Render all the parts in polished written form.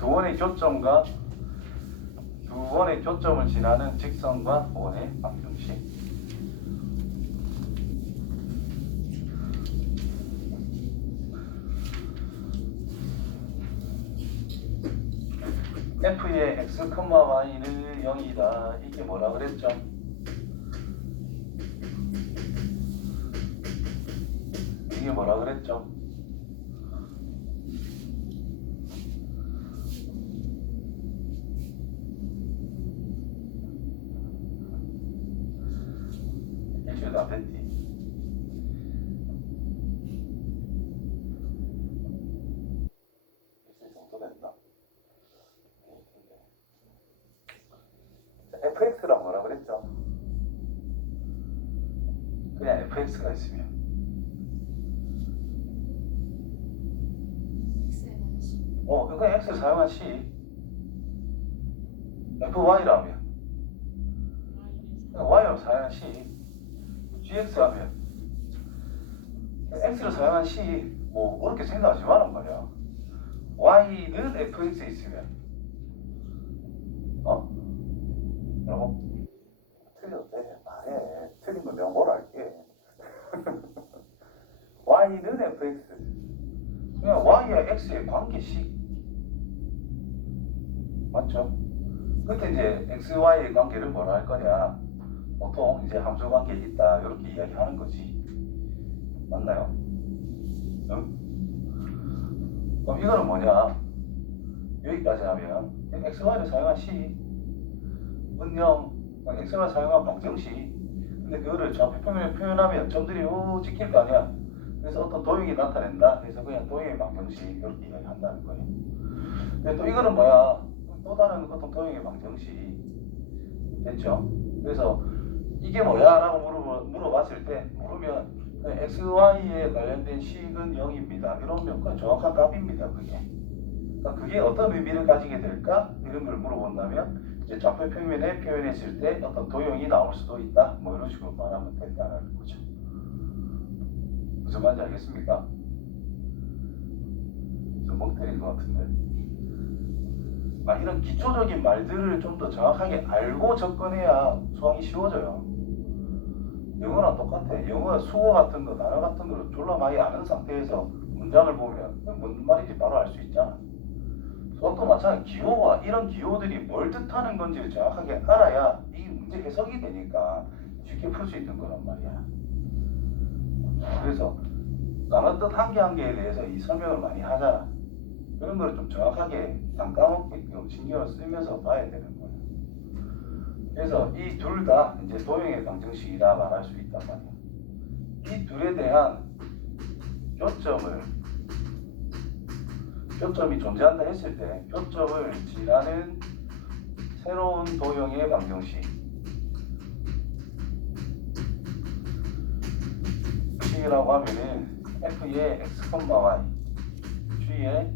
두 원의 교점과 두 원의 교점을 지나는 직선과 원의 방정식. f의 x, y는 0이다. 이게 뭐라 그랬죠? 이게 뭐라 그랬죠? 일주일도 안 됐지. 일주일 정도 됐나? fx랑 뭐라 그랬죠? 그냥 fx가 있으면 그냥 x를 사용한 c fy라면 y를 사용한 c gx 하면 x를 사용한 c 뭐 그렇게 생각하지 말란 말이야. y는 fx에 있으면 그리고 틀려도 돼. 말해. 틀리면 내가 뭐라 할게. y는 fx 그냥 y와 x의 관계식 맞죠? 그때 이제 x, y의 관계를 뭐라 할 거냐? 보통 이제 함수 관계 있다 이렇게 이야기하는 거지. 맞나요? 응? 그럼 이거는 뭐냐? 여기까지 하면 x, y를 사용한 c 은영 x, y를 사용한 방정식. 근데 그거를 좌표평면에 표현하면 점들이 찍힐 거 아니야. 그래서 어떤 도형이 나타낸다. 그래서 그냥 도형의 방정식 이렇게 이야기한다는 거예요. 근데 또 이거는 뭐야? 또 다른 어떤 도형의 방정식 됐죠? 그래서 이게 뭐야? 라고 물어봤을 때 물으면 x, y에 관련된 식은 0입니다. 이러면 그건 정확한 답입니다. 그게 어떤 의미를 가지게 될까? 이런 걸 물어본다면 이제 좌표 평면에 표현했을 때 어떤 도형이 나올 수도 있다. 뭐 이런 식으로 말하면 된다는 거죠. 무슨 말인지 알겠습니까? 좀 멍 때린 것 같은데. 이런 기초적인 말들을 좀 더 정확하게 알고 접근해야 수학이 쉬워져요. 영어랑 똑같아. 영어 수어 같은 거, 단어 같은 거를 졸라 많이 아는 상태에서 문장을 보면 무슨 말인지 바로 알 수 있잖아. 수학도 마찬가지. 기호와 이런 기호들이 뭘 뜻하는 건지를 정확하게 알아야 이 문제 해석이 되니까 쉽게 풀 수 있는 거란 말이야. 그래서 단어 뜻 한 개 한 개에 대해서 이 설명을 많이 하잖아. 그런 걸 좀 정확하게 안 까먹게끔 신경을 쓰면서 봐야 되는 거예요. 그래서 이 둘 다 이제 도형의 방정식이다 말할 수 있단 말이에요. 이 둘에 대한 교점이 존재한다 했을 때 교점을 지나는 새로운 도형의 방정식 식이라고 하면은 f의 x, y, g의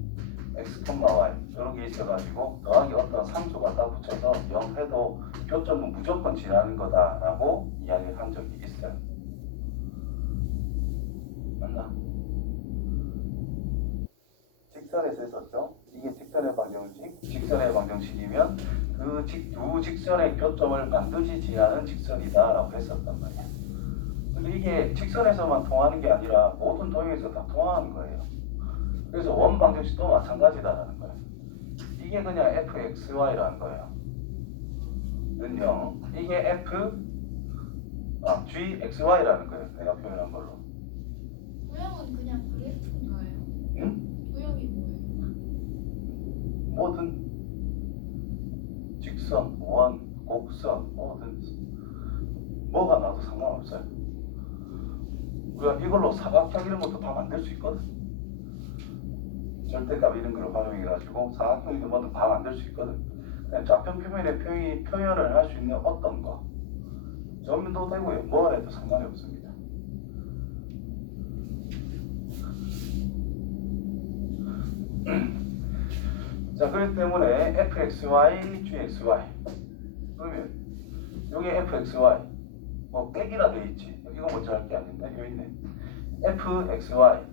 x, y 이런 게 있어가지고 더하기 어떤 상수 갖다 붙여서 0 해도 교점은 무조건 지나는 거다라고 이야기를 한 적이 있어요. 맞나? 직선에서 했었죠. 이게 직선의 방정식. 직선의 방정식이면 그 두 직선의 교점을 반드시 지나는 직선이다라고 했었단 말이야. 근데 이게 직선에서만 통하는 게 아니라 모든 도형에서 다 통하는 거예요. 그래서 원 방정식도 마찬가지다라는 거예요. 이게 그냥 fxy라는 거예요. 는요. 이게 gxy라는 거예요. 내가 표현한 걸로. 도형은 그냥 그래프인가요? 응? 도형이 뭐예요? 뭐든 직선, 원, 곡선, 뭐든 뭐가 나도 상관없어요. 우리가 이걸로 사각형 이런 것도 다 만들 수 있거든. 절대값 이런 걸 활용해가지고 사각형 이런 것도 다 만들 수 있거든. 그냥 좌표 표면에 표현을 할 수 있는 어떤 거 점도 되고요. 뭐 해도 상관이 없습니다. 자, 그렇기 때문에 fxy, gxy 그러면 여기 fxy 뭐 빼기라 돼 있지. 이거 먼저 할 게 아닌데 여기 있네. fxy,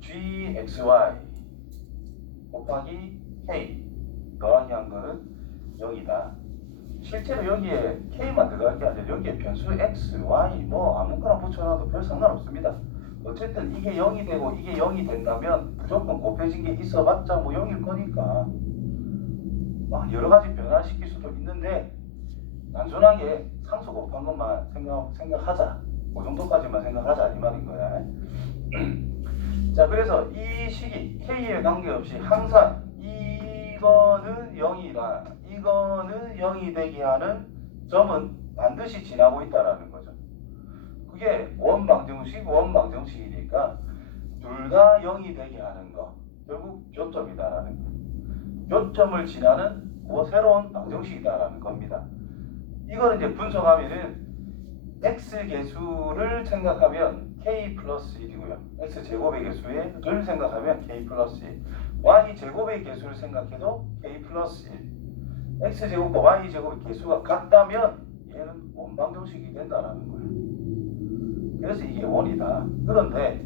gxy 곱하기 K 더하기 한 거는 0이다. 실제로 여기에 K만 들어갈 게 아니라 여기에 변수 X, Y 뭐 아무거나 붙여놔도 별 상관없습니다. 어쨌든 이게 0이 되고 이게 0이 된다면 무조건 곱해진 게 있어봤자 뭐 0일 거니까 막 여러 가지 변화를 시킬 수도 있는데 단순하게 상수 곱한 것만 생각하자. 그 정도까지만 생각하자 이 말인 거야. 자, 그래서 이 식이 K에 관계없이 항상 이거는 0이라 이거는 0이 되게 하는 점은 반드시 지나고 있다라는 거죠. 그게 원방정식이니까 둘 다 0이 되게 하는 거 결국 교점이다라는 거. 교점을 지나는 새로운 방정식이다라는 겁니다. 이거는 이제 분석하면은 x 개수를 생각하면 k 플러스 1이고요. x 제곱의 개수를 생각하면 k 플러스 1. y 제곱의 개수를 생각해도 k 플러스 1. x 제곱과 y 제곱의 개수가 같다면 얘는 원방정식이 된다라는 거예요. 그래서 이게 원이다. 그런데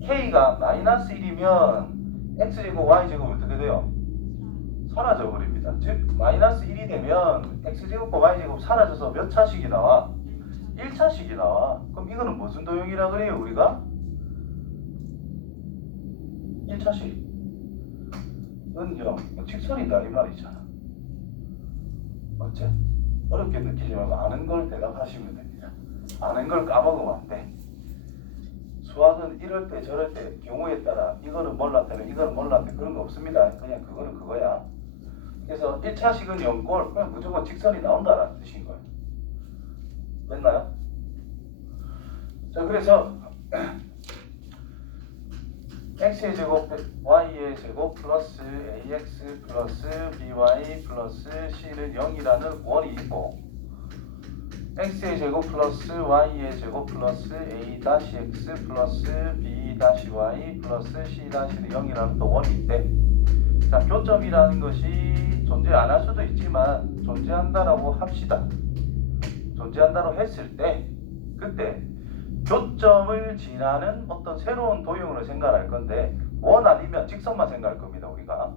k가 마이너스 1이면 x 제곱 y 제곱 어떻게 돼요? 사라져 버립니다. 즉 마이너스 1이 되면 x제곱과 y제곱 사라져서 몇 차식이 나와? 1차식이 나와. 그럼 이거는 무슨 도형이라 그래요 우리가? 1차식 은요 직선이다 이 말이잖아. 맞지? 어렵게 느끼지 말고 아는 걸 대답하시면 됩니다. 아는 걸 까먹으면 안 돼. 수학은 이럴 때 저럴 때 경우에 따라 이거는 몰랐다면 이거는 몰랐다 그런 거 없습니다. 그냥 그거는 그거야. 그래서 1차식은 0꼴 그냥 무조건 직선이 나온다라는 뜻인 거예요. 됐나요? 자, 그래서 x의 제곱 y의 제곱 플러스 ax 플러스 by 플러스 c는 0이라는 원이 있고 x의 제곱 플러스 y의 제곱 플러스 a-x 플러스 b-y 플러스 c-는 0이라는 또 원이 있대. 자, 교점이라는 것이 존재 안 할 수도 있지만 존재한다라고 합시다. 존재한다고 했을 때 그때 교점을 지나는 어떤 새로운 도형으로 생각할 건데 원 아니면 직선만 생각할 겁니다. 우리가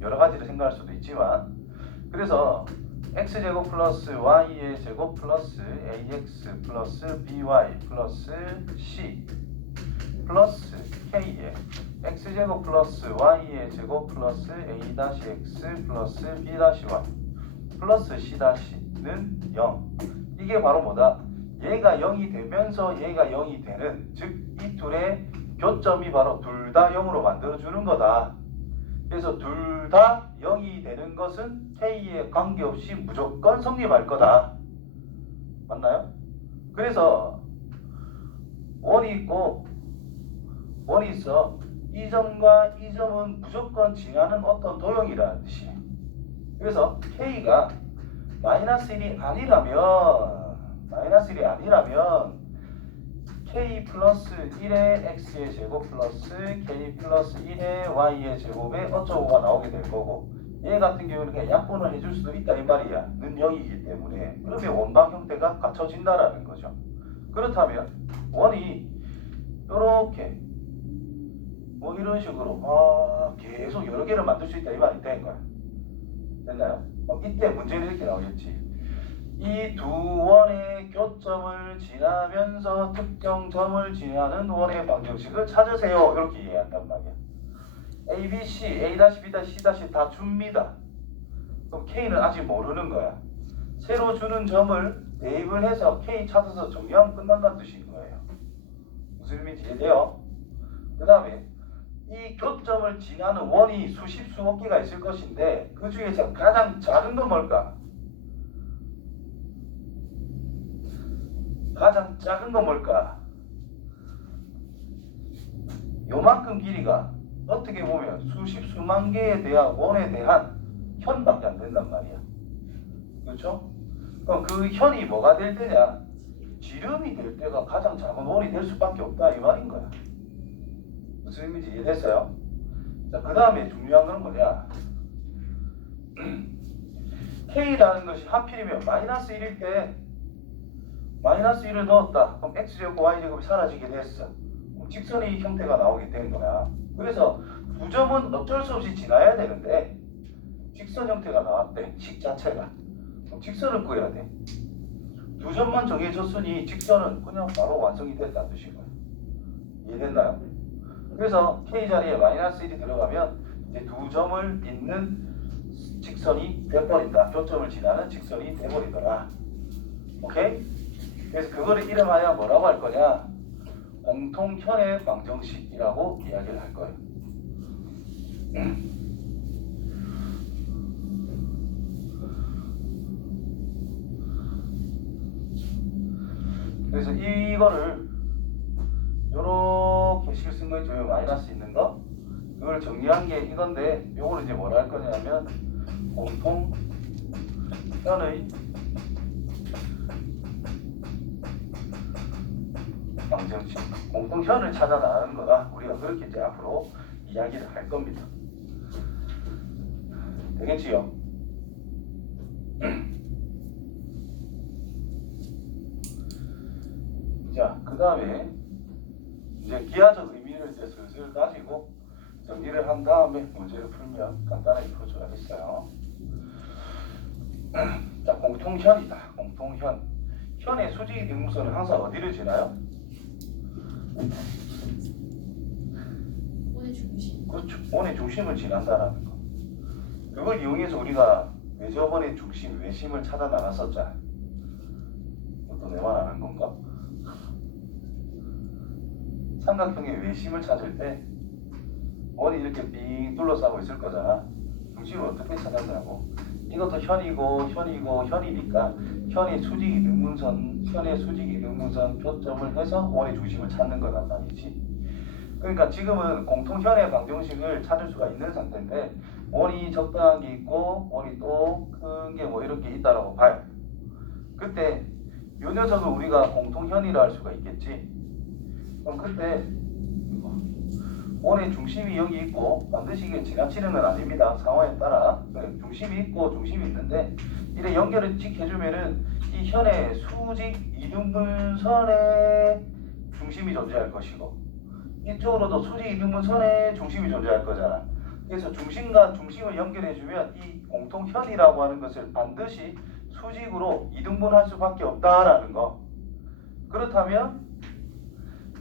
여러 가지를 생각할 수도 있지만 그래서 x제곱 플러스 y의 제곱 플러스 ax 플러스 by 플러스 c 플러스 k의 x제곱 플러스 y의 제곱 플러스 a-x 플러스 b-y 플러스 c-는 0. 이게 바로 뭐다? 얘가 0이 되면서 얘가 0이 되는 즉 이 둘의 교점이 바로 둘 다 0으로 만들어주는 거다. 그래서 둘 다 0이 되는 것은 K에 관계없이 무조건 성립할 거다. 맞나요? 그래서 원이 있고 원이 있어. 이 점과 이 점은 무조건 지나는 어떤 도형이라는 뜻이에요. 그래서 K가 마이너스 1이 아니라면 K 플러스 1의 X의 제곱 플러스 K 플러스 1의 Y의 제곱에 어쩌고가 나오게 될 거고 얘 같은 경우는 그냥 약분을 해줄 수도 있다 이 말이야. 는 0이기 때문에 그러면 원방 형태가 갖춰진다라는 거죠. 그렇다면 원이 이렇게 뭐 이런 식으로 계속 여러 개를 만들 수 있다 이 말이 된 거야. 됐나요? 이때 문제는 이렇게 나오겠지. 이 두 원의 교점을 지나면서 특정 점을 지나는 원의 방정식을 찾으세요. 이렇게 이해한단 말이야. A, B, C, A-, B-, C- 다 줍니다. 그럼 K는 아직 모르는 거야. 새로 주는 점을 대입을 해서 K 찾아서 정리하면 끝난다는 뜻인 거예요. 무슨 의미인지 이해돼요? 그 다음에 이 교점을 지나는 원이 수십 개가 있을 것인데 그 중에서 가장 작은 건 뭘까? 가장 작은 건 뭘까? 요만큼 길이가 어떻게 보면 수만 개에 대한 원에 대한 현밖에 안 된단 말이야. 그렇죠? 그럼 그 현이 뭐가 될 때냐? 지름이 될 때가 가장 작은 원이 될 수밖에 없다 이 말인 거야. 무슨 의미인지 이해됐어요? 자, 그 다음에 중요한 건 뭐냐? K라는 것이 하필이면 마이너스 1일 때 마이너스 1을 넣었다. 그럼 x제곱과 y제곱이 사라지게 됐어. 직선의 형태가 나오게 되는 거야. 그래서 두 점은 어쩔 수 없이 지나야 되는데 직선 형태가 나왔대. 식 자체가. 그럼 직선을 구해야 돼. 두 점만 정해졌으니 직선은 그냥 바로 완성이 됐다는 뜻이고요. 이해됐나요? 그래서 K 자리에 마이너스 1이 들어가면 이제 두 점을 잇는 직선이 돼버린다. 교점을 지나는 직선이 돼버리더라. 오케이? 그래서 그거를 이름하여 뭐라고 할 거냐? 공통현의 방정식이라고 이야기를 할 거예요. 그래서 이거를 요렇게 실 쓴 거 있죠. 요 마이너스 있는 거. 그걸 정리한 게 이건데 요거를 이제 뭐라 할 거냐면 공통현의 방정식. 공통현을 찾아 나가는 거다. 우리가 그렇게 이제 앞으로 이야기를 할 겁니다. 되겠지요? 자, 그 다음에 이제 기하적 의미를 이제 슬슬 가지고 정리를 한 다음에 문제를 풀면 간단하게 풀어줘야겠어요. 자, 공통현이다. 공통현. 현의 수직이 등분선은 항상 어디를 지나요? 원의 중심. 그렇죠. 원의 중심을 지난다라는 거. 그걸 이용해서 우리가 외접원의 중심, 외심을 찾아 나갔었잖아. 또 내 말 아는 건가? 삼각형의 외심을 찾을 때 원이 이렇게 빙 둘러싸고 있을 거잖아. 중심을 어떻게 찾았냐고. 이것도 현이니까 현의 수직이 등분선 표점을 해서 원의 중심을 찾는 거란 말이지. 그러니까 지금은 공통현의 방정식을 찾을 수가 있는 상태인데 원이 적당한 게 있고 원이 또 큰 게 뭐 이렇게 있다라고 봐요. 그때 요 녀석을 우리가 공통현이라 할 수가 있겠지. 그럼 그때 원의 중심이 여기 있고 반드시 이게 지나치는 건 아닙니다. 상황에 따라 중심이 있고 중심이 있는데 이래 연결을 직 해주면은 이 현의 수직 이등분선의 중심이 존재할 것이고 이쪽으로도 수직 이등분선의 중심이 존재할 거잖아. 그래서 중심과 중심을 연결해주면 이 공통현이라고 하는 것을 반드시 수직으로 이등분할 수밖에 없다라는 거. 그렇다면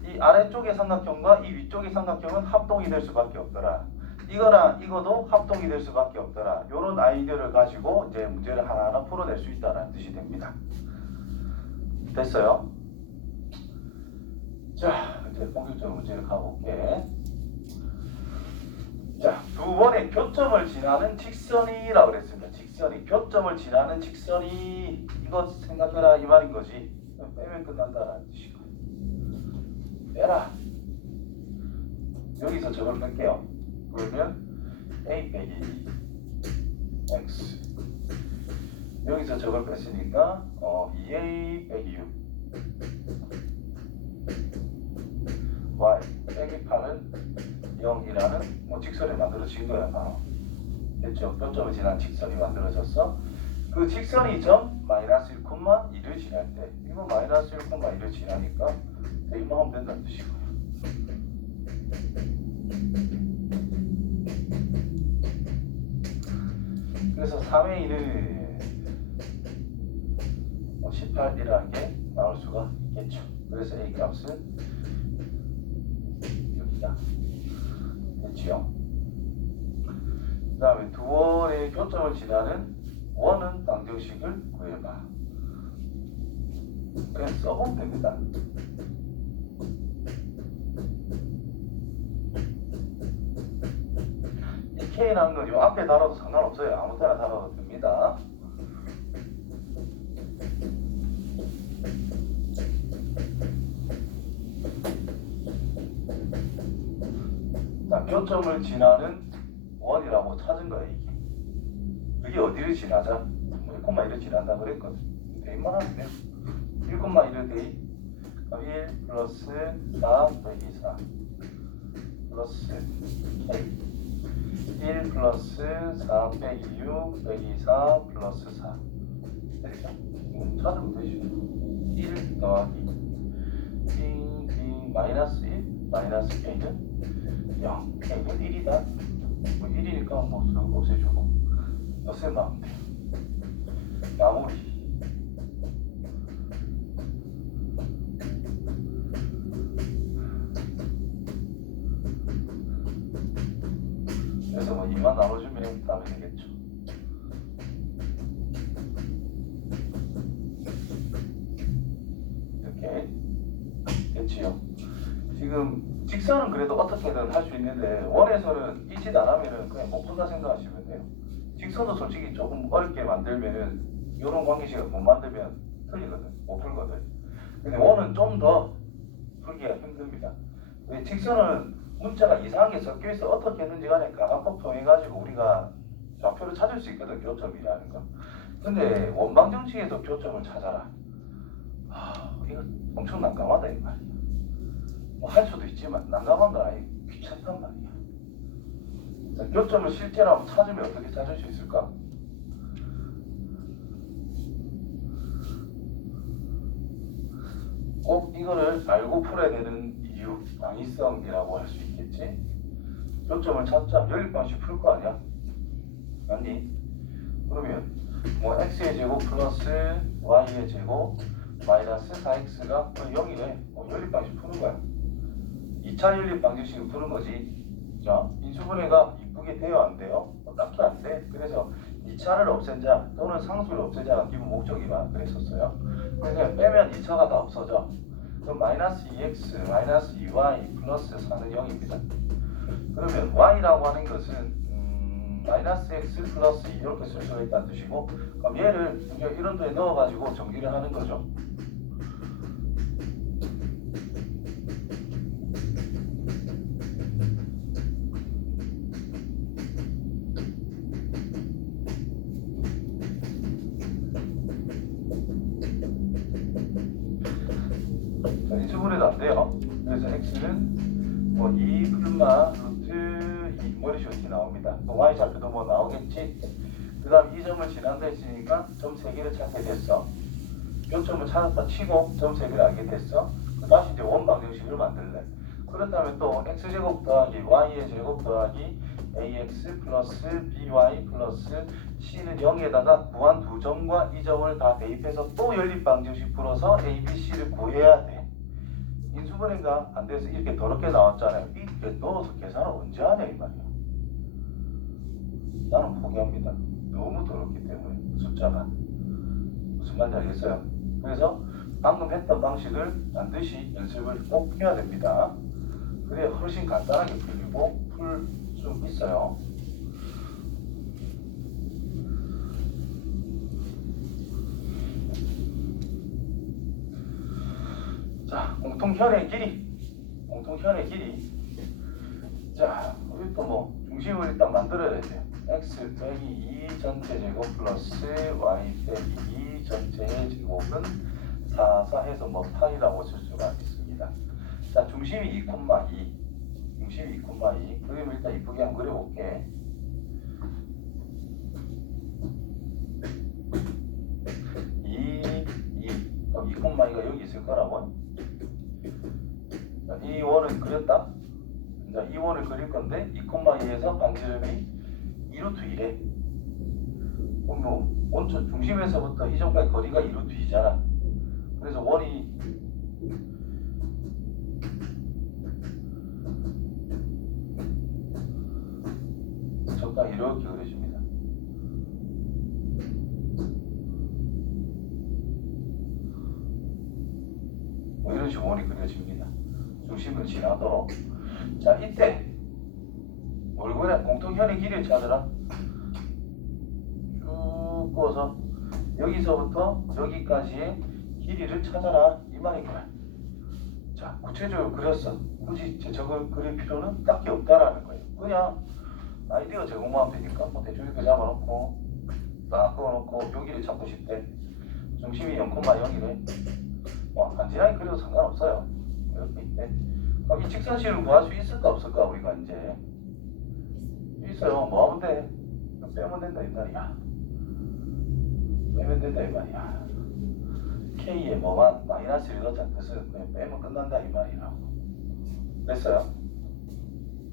이 아래쪽의 삼각형과 이 위쪽의 삼각형은 합동이 될 수밖에 없더라. 이거나 이거도 합동이 될 수밖에 없더라. 이런 아이디어를 가지고 이제 문제를 하나하나 풀어낼 수 있다는 뜻이 됩니다. 됐어요? 자, 이제 본격적으로 문제를 가볼게. 자, 두 번의 교점을 지나는 직선이라고 그랬습니다. 직선이, 교점을 지나는 직선이, 이거 생각해라 이 말인 거지. 빼면 끝난다는 뜻이고. 빼라. 여기서 저걸 뺄게요. 그러면 a 빼기 x. 여기서 저걸 뺐으니까 2a 빼기 6 y 빼기 8은 0이라는 뭐 직선이 만들어진 거야. 바로 됐죠? 교점을 지난 직선이 만들어졌어. 그 직선이 점 마이너스 1,2를 지날 때 이거 마이너스 1,2를 지나니까 대입만 하면 된다는 뜻이고요. 그래서 3의 2는 18이라는 게 나올 수가 있겠죠. 그래서 A 값은 여기다. 됐지요? 그 다음에 두 원의 교점을 지나는 원은 방정식을 구해봐. 그냥 써보면 됩니다. 이 K라는 건 요 앞에 달아도 상관없어요. 아무 때나 달아도 됩니다. 자, 교점을 지나는 원이라고 찾은 거야, 이게. 그게 어디를 지나자? 1,1을 지난다 그랬거든. 대입만 하면 돼요. 1,1을 대입. 그럼 1 플러스 4 빼기 4 플러스 K. 1 플러스 4 빼기 6 빼기 4 플러스 4. 됐죠? 찾으면 되죠. 1 더하기 띵띵 마이너스 1 마이너스 K는 0, K는 1이다. 뭐 1이니까 뭐 쓱 없애주고 없애면 하면 돼요. 마무리. 그래서 뭐 2만 나눠주면 답이 되겠죠. 이렇게 됐지요. 지금 직선은 그래도 어떻게든 할 수 있는데 원에서는 이 짓 안 하면은 그냥 못 푼다 생각하시면 돼요. 직선도 솔직히 조금 어렵게 만들면은 이런 관계식을 못 만들면 틀리거든, 못 풀거든. 근데 원은 좀 더 풀기가 힘듭니다. 왜 직선은 문자가 이상하게 섞여 있어 어떻게든지 간에 가각법 통해 가지고 우리가 좌표를 찾을 수 있거든, 교점이라는 거. 근데 원방 정식에서 교점을 찾아라. 이거 엄청 난감하다 이 말이야. 뭐 할 수도 있지만 난감한 건 아니고 귀찮단 말이야. 자, 교점을 실제로 한번 찾으면 어떻게 찾을 수 있을까? 꼭 이거를 알고 풀어야 되는 이유, 당위성이라고 할 수 있겠지? 교점을 찾자. 연립방식 풀 거 아니야? 아니? 그러면 뭐 x의 제곱 플러스 y의 제곱 마이너스 4x가 0이래. 연립방식 푸는 거야. 2차 연립방정식을 푸는 거지. 자, 인수분해가 이쁘게 돼요, 안 돼요? 딱히 안 돼. 그래서 2차를 없애자 또는 상수를 없애자가 기본 목적이라 그랬었어요. 그래서 빼면 2차가 다 없어져. 그럼 마이너스 2x, 마이너스 2y, 플러스 4는 0입니다. 그러면 y라고 하는 것은 마이너스 x 플러스 2 이렇게 쓸 수가 있다는 뜻이고, 그럼 얘를 이런 데에 넣어가지고 정리를 하는 거죠. 인수분해도 안 돼요. 그래서 x는 뭐 2 플마 루트 2 머리식 이렇게 나옵니다. 뭐 y 좌표도 뭐 나오겠지. 그 다음 이 점을 지난다 했으니까 점 3개를 찾게 됐어. 교점을 찾았다 치고 점 3개를 알게 됐어. 다시 이제 원방정식을 만들래. 그렇다면 또 x제곱 더하기 y의 제곱 더하기 ax 플러스 by 플러스 c는 0에다가 구한 두 점과 이 점을 다 대입해서 또 연립방정식 풀어서 a, b, c를 구해야 돼. 인수분해가 안 돼서 이렇게 더럽게 나왔잖아요. 이렇게 넣어서 계산을 언제 하냐 이 말이야. 나는 포기합니다. 너무 더럽기 때문에 숫자가. 무슨 말인지 알겠어요? 그래서 방금 했던 방식을 반드시 연습을 꼭 해야 됩니다. 그래야 훨씬 간단하게 풀리고 풀 수 있어요. 자, 공통현의 길이. 공통현의 길이. 자, 우리 또 뭐 중심을 일단 만들어야 돼요. x 빼기 2 전체 제곱 플러스 y 빼기 2 전체의 제곱은 4, 4 해서 뭐 8이라고 쓸 수가 있습니다. 자, 중심이 2,2. 중심이 2,2. 그림 일단 이쁘게 한번 그려볼게. 2, 2. 그럼 2,2가 여기 있을 거라고. 자, 이 원을 그렸다. 자, 이 원을 그릴 건데 2,2에서 반지름이 2루트 1에. 그럼 뭐 원점 중심에서부터 이 점까지 거리가 2루트 2잖아. 그래서 원이 적당히 이렇게 그려집니다. 뭐 이런 식으로 원이 그려집니다. 중심을 지나도록. 자, 이때 뭘 그래? 공통현의 길이를 찾으라. 쭉 꼬서 여기서부터 여기까지의 길이를 찾아라 이 말이구나. 자, 구체적으로 그렸어. 굳이 저걸 그릴 필요는 딱히 없다라는 거예요. 그냥 아이디어 제공만 하면 되니까 뭐 대충 이렇게 잡아놓고 딱 그어놓고 여기를 찾고 싶대. 중심이 0,0이래. 뭐 간지나게 그려도 상관없어요. 이렇게 있대. 그럼 이 직선식을 구할 수 있을까 없을까 우리가 이제 있어요. 뭐 하면 돼? 빼면 된다 이 말이야. 빼면 된다 이 말이야. K에 뭐만 마이너스를 넣자는 뜻은 그냥 빼면 끝난다 이 말이라고. 됐어요?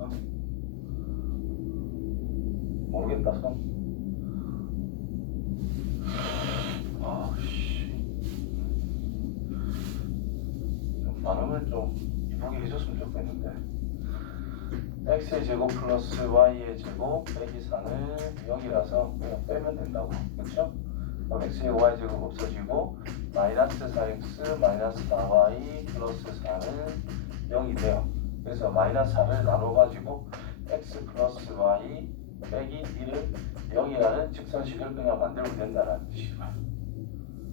어? 모르겠다 손. 아씨. 발음을 좀 이쁘게 해줬으면 좋겠는데. x의 제곱 플러스 y의 제곱 빼기 4는 0이라서 그냥 빼면 된다고. 그렇죠? 그럼 x제곱 y제곱 없어지고 마이너스 4x 마이너스 4y 플러스 4는 0이 돼요. 그래서 마이너스 4를 나눠가지고 x 플러스 y 빼기 1은 0이라는 직선식을 그냥 만들면 된다는 뜻이에요.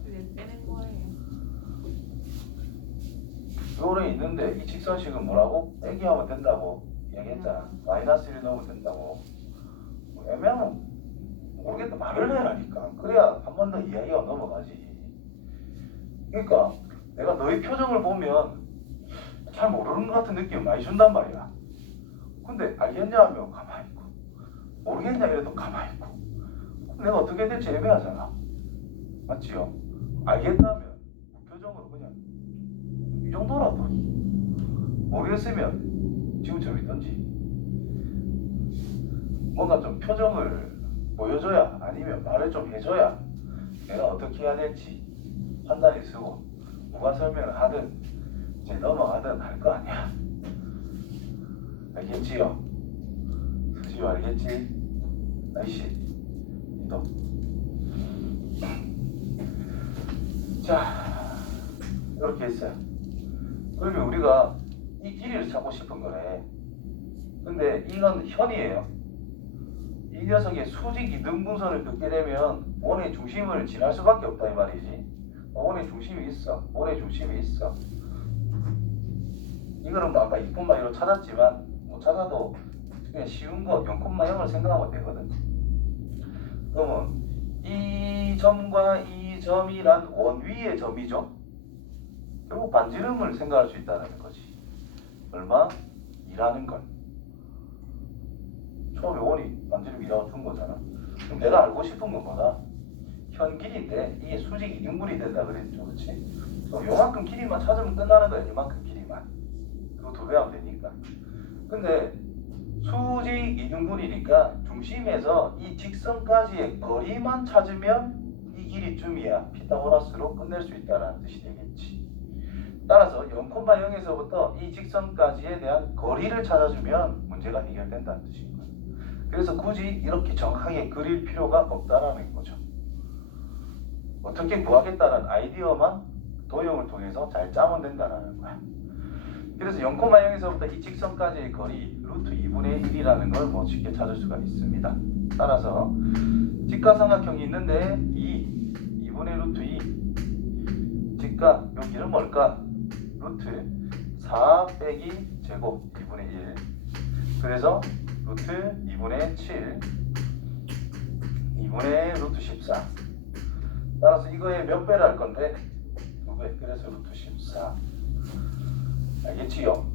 그게 빼는 거예요. 요래 있는데 이 직선식은 뭐라고? 빼기 하면 된다고 얘기했잖아. 마이너스 1 넣으면 된다고. 뭐 애매하면 모르겠다. 말을 해라니까. 그래야 한 번 더 이야기가 넘어가지. 그러니까 내가 너의 표정을 보면 잘 모르는 것 같은 느낌을 많이 준단 말이야. 근데 알겠냐 하면 가만히 있고 모르겠냐 이래도 가만히 있고. 내가 어떻게 될지 애매하잖아. 맞지요? 알겠다면 표정으로 그냥 이 정도라도, 모르겠으면 지금처럼 있던지 뭔가 좀 표정을 보여줘야, 아니면 말을 좀 해줘야 내가 어떻게 해야 될지 판단이 쓰고 누가 설명을 하든 이제 넘어가든 할 거 아니야. 알겠지요? 수지요 알겠지? 아이씨 너. 자, 이렇게 했어요. 그러면 우리가 이 길이를 찾고 싶은 거네. 근데 이건 현이에요. 이 녀석의 수직 이등분선을 긋게 되면 원의 중심을 지날 수밖에 없다 이 말이지. 원의 중심이 있어. 원의 중심이 있어. 이거는 뭐 아까 2,0로 찾았지만 뭐 찾아도 그냥 쉬운 거 0,0을 생각하면 되거든. 그러면 이 점과 이 점이란 원 위의 점이죠. 결국 반지름을 생각할 수 있다는 거지. 얼마? 2라는 걸. 처음에 원이 반지름 2라고 준 거잖아. 그럼 내가 알고 싶은 건 뭐다? 현 길이인데 이게 수직 2등분이 된다 그랬죠. 그렇지? 그럼 요만큼 길이만 찾으면 끝나는 거야. 이만큼 길이만. 그리고 2배 하면 되니까. 근데 수직 2등분이니까 중심에서 이 직선까지의 거리만 찾으면 이 길이쯤이야. 피타고라스로 끝낼 수 있다는 뜻이 되겠지. 따라서 0,0에서부터 이 직선까지에 대한 거리를 찾아주면 문제가 해결된다는 뜻인 거예요. 그래서 굳이 이렇게 정확하게 그릴 필요가 없다라는 거죠. 어떻게 구하겠다는 아이디어만 도형을 통해서 잘 짜면 된다는 거야. 그래서 0,0에서부터 이 직선까지의 거리 루트 2분의 1이라는 걸 뭐 쉽게 찾을 수가 있습니다. 따라서 직가삼각형이 있는데 2분의 루트 2 직가 여기는 뭘까? 루트 4 빼기 제곱 2분의 1. 그래서 루트 2분의 7 2분의 루트 14. 따라서 이거의 몇 배를 할 건데 2배. 그래서 루트 14. 알겠지요?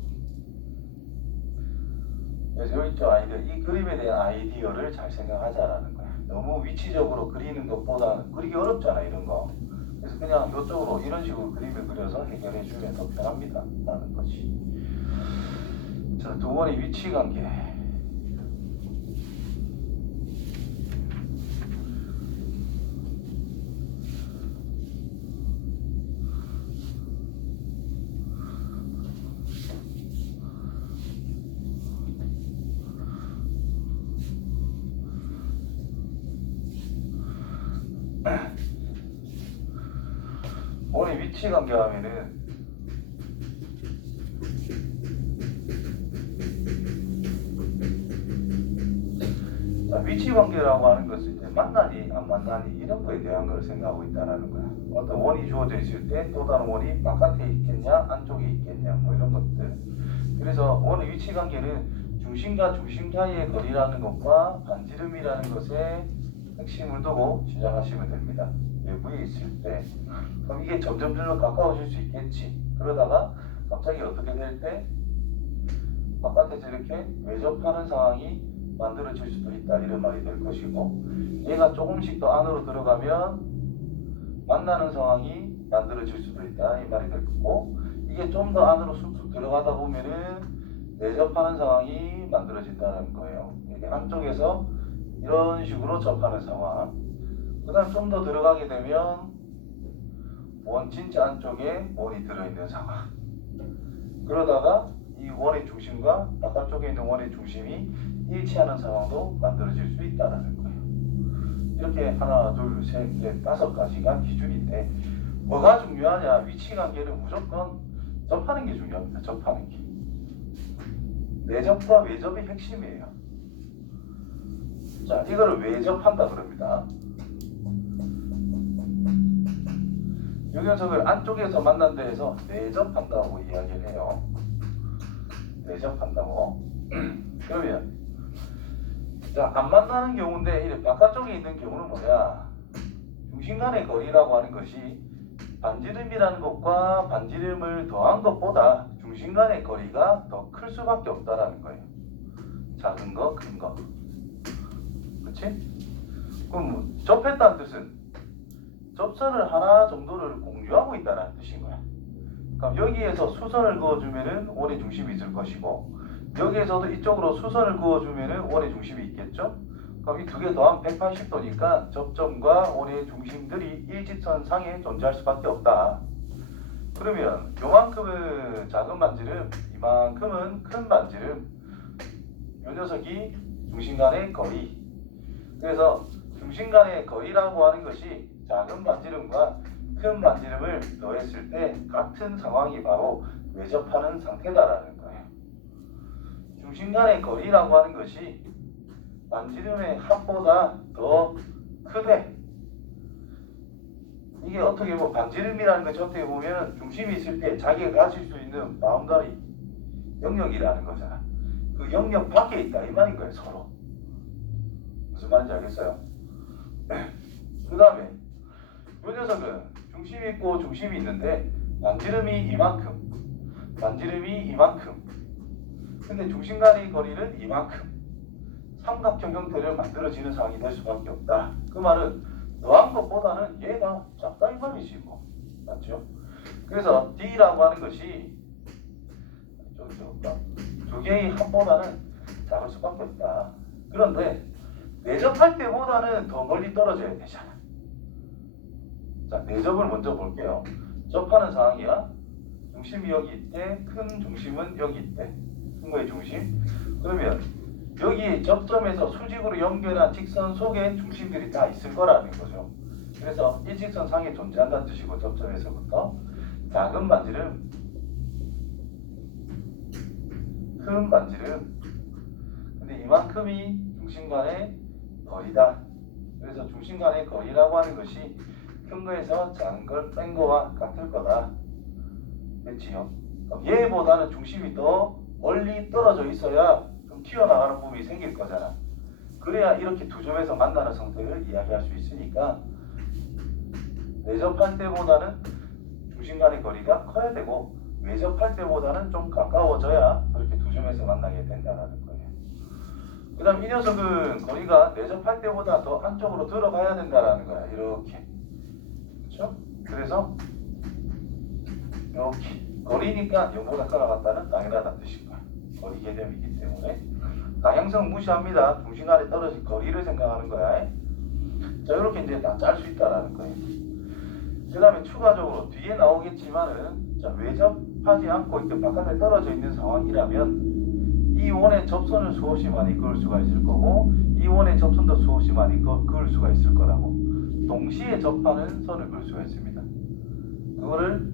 그래서 여기 있죠 아이디어. 이 그림에 대한 아이디어를 잘 생각하자라는 거야. 너무 위치적으로 그리는 것보다는 그리기 어렵잖아 이런 거. 그래서 그냥 이쪽으로 이런 식으로 그림을 그려서 해결해 주면 더 편합니다 라는 거지. 자, 두 번의 위치 관계. 원의 위치 관계 하면은 자, 위치 관계라고 하는 것은 이제 만나니 안 만나니 이런 거에 대한 걸 생각하고 있다는 거야. 어떤 원이 주어져 있을 때 또 다른 원이 바깥에 있겠냐 안쪽에 있겠냐 뭐 이런 것들. 그래서 원의 위치 관계는 중심과 중심 사이의 거리라는 것과 반지름이라는 것에 핵심을 두고 시작하시면 됩니다. 외부에 있을 때. 그럼 이게 점점 가까워질 수 있겠지. 그러다가 갑자기 어떻게 될 때 바깥에서 이렇게 외접하는 상황이 만들어질 수도 있다 이런 말이 될 것이고, 얘가 조금씩 더 안으로 들어가면 만나는 상황이 만들어질 수도 있다 이 말이 될 거고, 이게 좀 더 안으로 쑥쑥 들어가다 보면은 내접하는 상황이 만들어진다는 거예요. 이게 안쪽에서 이런 식으로 접하는 상황. 그 다음 좀 더 들어가게 되면 원 진짜 안쪽에 원이 들어있는 상황. 그러다가 이 원의 중심과 바깥쪽에 있는 원의 중심이 일치하는 상황도 만들어질 수 있다는 거예요. 이렇게 하나, 둘, 셋, 넷, 5가지가 기준인데 뭐가 중요하냐? 위치관계는 무조건 접하는 게 중요합니다. 접하는 게. 내접과 외접이 핵심이에요. 자, 이거를 외접한다 그럽니다. 이 녀석을 안쪽에서 만난 데에서 내접한다고 이야기를 해요. 내접한다고. 그러면 자, 안 만나는 경우인데 이렇게 바깥쪽에 있는 경우는 뭐냐? 중심 간의 거리라고 하는 것이 반지름이라는 것과 반지름을 더한 것보다 중심 간의 거리가 더 클 수밖에 없다라는 거예요. 작은 거, 큰 거. 그렇지? 그럼 뭐 접했다는 뜻은 접선을 하나 정도를 공유하고 있다는 뜻인 거야. 그럼 여기에서 수선을 그어주면은 원의 중심이 있을 것이고 여기에서도 이쪽으로 수선을 그어주면은 원의 중심이 있겠죠? 그럼 이 두 개 더하면 180도니까 접점과 원의 중심들이 일직선상에 존재할 수밖에 없다. 그러면 요만큼은 작은 반지름, 이만큼은 큰 반지름. 요 녀석이 중심 간의 거리. 그래서 중심 간의 거리라고 하는 것이 작은 반지름과 큰 반지름을 더했을 때 같은 상황이 바로 외접하는 상태다라는 거예요. 중심 간의 거리라고 하는 것이 반지름의 합보다 더 크되 이게 어떻게 보면 반지름이라는 것이 어떻게 보면 중심이 있을 때 자기가 가질 수 있는 바운더리 영역이라는 거잖아. 그 영역 밖에 있다 이 말인 거예요. 서로. 무슨 말인지 알겠어요? 그 다음에 이 녀석은 중심이 있고 중심이 있는데 반지름이 이만큼 반지름이 이만큼 근데 중심 간의 거리는 이만큼 삼각형 형태를 만들어지는 상황이 될 수밖에 없다. 그 말은 더한 것보다는 얘가 작다 이 말이지 뭐. 맞죠? 그래서 D라고 하는 것이 두 개의 합보다는 작을 수밖에 없다. 그런데 내접할 때보다는 더 멀리 떨어져야 되잖아. 자, 내접을 먼저 볼게요. 접하는 상황이야. 중심이 여기 있대. 큰 중심은 여기 있대. 큰 거의 중심. 그러면 여기 접점에서 수직으로 연결한 직선 속에 중심들이 다 있을 거라는 거죠. 그래서 일직선 상에 존재한다는 뜻이고 접점에서부터 작은 반지름, 큰 반지름. 근데 이만큼이 중심 간의 거리다. 그래서 중심 간의 거리라고 하는 것이 큰 거에서 작은 걸 뺀 거와 같을 거다. 됐지요? 얘보다는 중심이 더 멀리 떨어져 있어야 좀 튀어나가는 부분이 생길 거잖아. 그래야 이렇게 두 점에서 만나는 상태를 이야기할 수 있으니까 내접할 때보다는 중심 간의 거리가 커야 되고 외접할 때보다는 좀 가까워져야 그렇게 두 점에서 만나게 된다는 거예요. 그 다음 이 녀석은 거리가 내접할 때보다 더 안쪽으로 들어가야 된다는 거야. 이렇게. 그렇죠? 그래서 이렇게 거리니까 0보다 커나갔다는 당연하다는 뜻인 거야. 거리 개념이기 때문에 방향성 무시합니다. 중심 아래 떨어진 거리를 생각하는 거야. 자, 이렇게 이제 다 짤 수 있다라는 거예요. 그 다음에 추가적으로 뒤에 나오겠지만은 자, 외접하지 않고 이렇게 바깥에 떨어져 있는 상황이라면 이 원의 접선을 수없이 많이 그을 수가 있을 거고 이 원의 접선도 수없이 많이 그을 수가 있을 거라고. 동시에 접하는 선을 그을 수가 있습니다. 그거를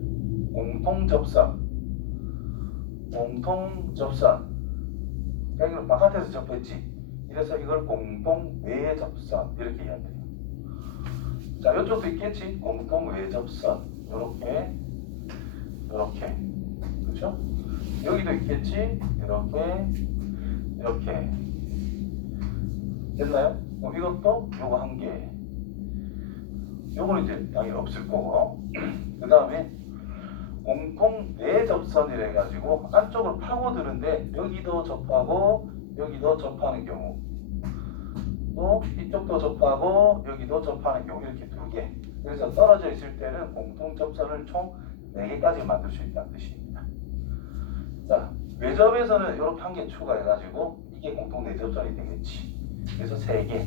공통접선. 공통접선. 그러니까 바깥에서 접했지. 이래서 이걸 공통외접선 이렇게 이야기해요. 자, 이쪽도 있겠지. 공통외접선. 요렇게 요렇게. 그렇죠? 여기도 있겠지. 이렇게 됐나요? 그럼 이것도 요거 한 개. 요거는 이제 당연히 없을 거고 그 다음에 공통 내접선이라 해가지고 안쪽을 파고드는데 여기도 접하고 여기도 접하는 경우 또 이쪽도 접하고 여기도 접하는 경우 이렇게 두 개. 그래서 떨어져 있을 때는 공통 접선을 총 4개까지 만들 수 있다는 뜻입니다. 자, 외접에서는 이렇게 한 개 추가해가지고 이게 공통 내접전이 되겠지. 그래서 3개.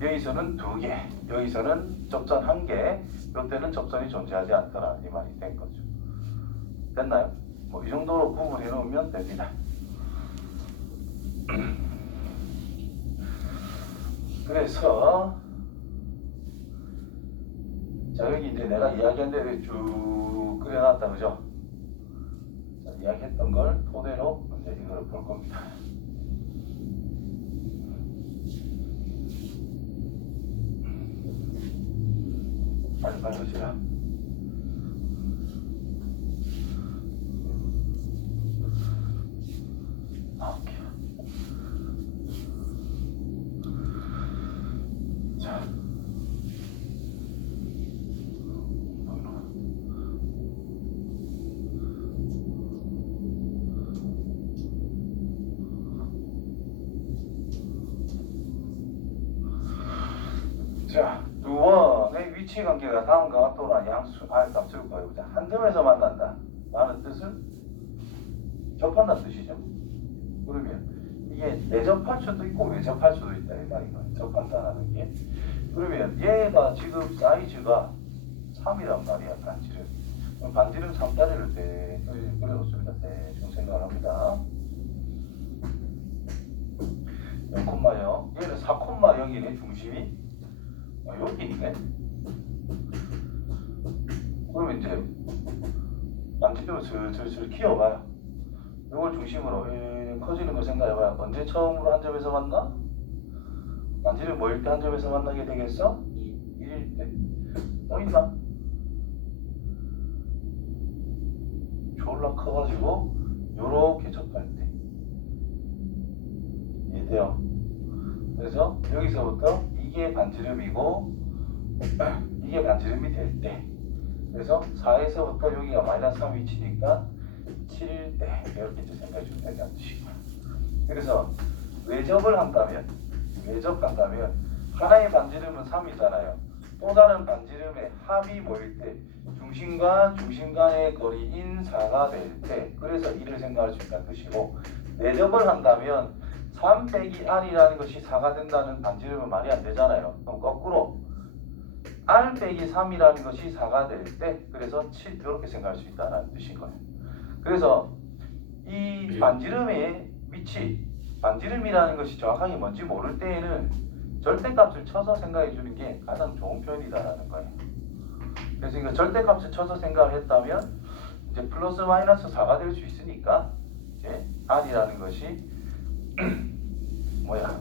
여기서는 2개. 여기서는 접전 1개. 이때는 접전이 존재하지 않더라. 이 말이 된 거죠. 됐나요? 뭐 이 정도로 구분해 놓으면 됩니다. 그래서 자 여기 이제 내가 이야기한 대로 쭉 그려놨다 그죠? 자, 이야기했던 걸 토대로 이제 이걸 볼 겁니다. 빨리 보시라. 오케이. 자. 자, 누원의 위치 관계가 다음과 같도나 양수 값을 구해보자. 한 점에서 만난다. 라는 뜻은 접한다는 뜻이죠. 그러면 이게 내접할 수도 있고 외접할 수도 있다. 이 말이야. 접한다라는 게. 그러면 얘가 지금 사이즈가 3이란 말이야. 반지름. 그럼 반지름 3짜리를 그려놓습니다. 대충 생각을 합니다. 0,0. 얘는 4,0이네. 중심이. 여기 있네. 그러면 이제 반지름을 슬슬 키워봐요. 이걸 중심으로 커지는 걸 생각해봐요. 언제 처음으로 한 점에서 만나? 반지름 뭐일 때 한 점에서 만나게 되겠어? 1일 때. 또 있나? 졸라 커가지고 요렇게 접할 때. 이해돼요? 그래서 여기서부터 이게 반지름이고 이게 반지름이 될 때, 그래서 4에서부터 여기가 마이너스 3 위치니까 7일 때 이렇게 생각해 주면 된다는 뜻이고요. 그래서 외접을 한다면 하나의 반지름은 3이잖아요. 또 다른 반지름의 합이 모일 때 중심과 중심 간의 거리인 4가 될 때, 그래서 1을 생각할 수 있다는 뜻이고, 내접을 한다면 3 빼기 r이라는 것이 4가 된다는 반지름은 말이 안 되잖아요. 그럼 거꾸로 r 빼기 3이라는 것이 4가 될 때, 그래서 7 이렇게 생각할 수 있다는 뜻인 거예요. 그래서 이 반지름의 위치, 반지름이라는 것이 정확하게 뭔지 모를 때에는 절대값을 쳐서 생각해 주는 게 가장 좋은 표현이다라는 거예요. 그래서 이거 절대값을 쳐서 생각을 했다면 이제 플러스 마이너스 4가 될 수 있으니까 이제 r이라는 것이 뭐야?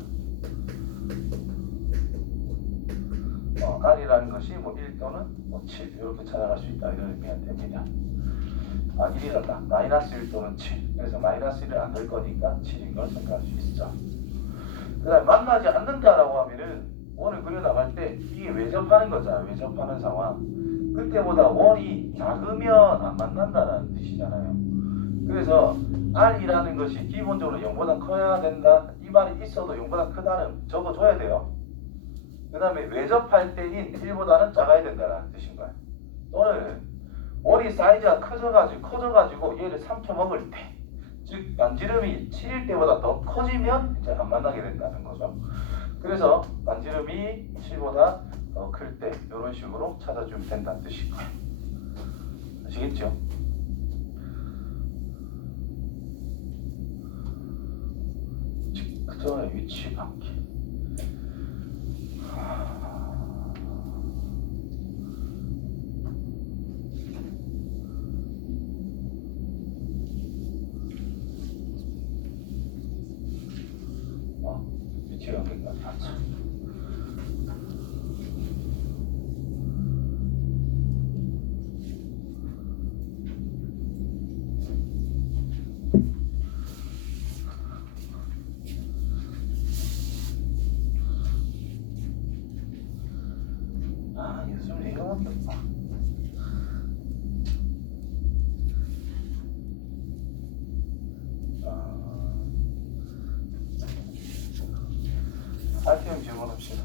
r이라는 것이 뭐 1 또는 뭐 7 이렇게 찾아갈 수 있다 이런 의미가 됩니다. 1이란다. 마이너스 1 또는 7. 그래서 마이너스 1을 안 될 거니까 7인 걸 생각할 수 있어. 그 다음에 만나지 않는다라고 하면은 원을 그려나갈 때 이게 외접하는 거잖아. 외접하는 상황. 그때보다 원이 작으면 안 만난다라는 뜻이잖아요. 그래서 r이라는 것이 기본적으로 0보다 커야 된다. 이 말이 있어도 0보다 크다는 적어줘야 돼요. 그 다음에 외접할 때인 1보다는 작아야 된다는 뜻인 거야. 또는 원이 사이즈가 커져가지고 얘를 삼켜먹을 때, 즉 반지름이 7일 때보다 더 커지면 이제 안 만나게 된다는 거죠. 그래서 반지름이 7보다 더 클 때 이런 식으로 찾아주면 된다는 뜻인 거예요. 아시겠죠? 즉 그점의 위치 관계. 위치 관계까지 하자. 예술은 이거밖에 없다. RPM 질문합시다.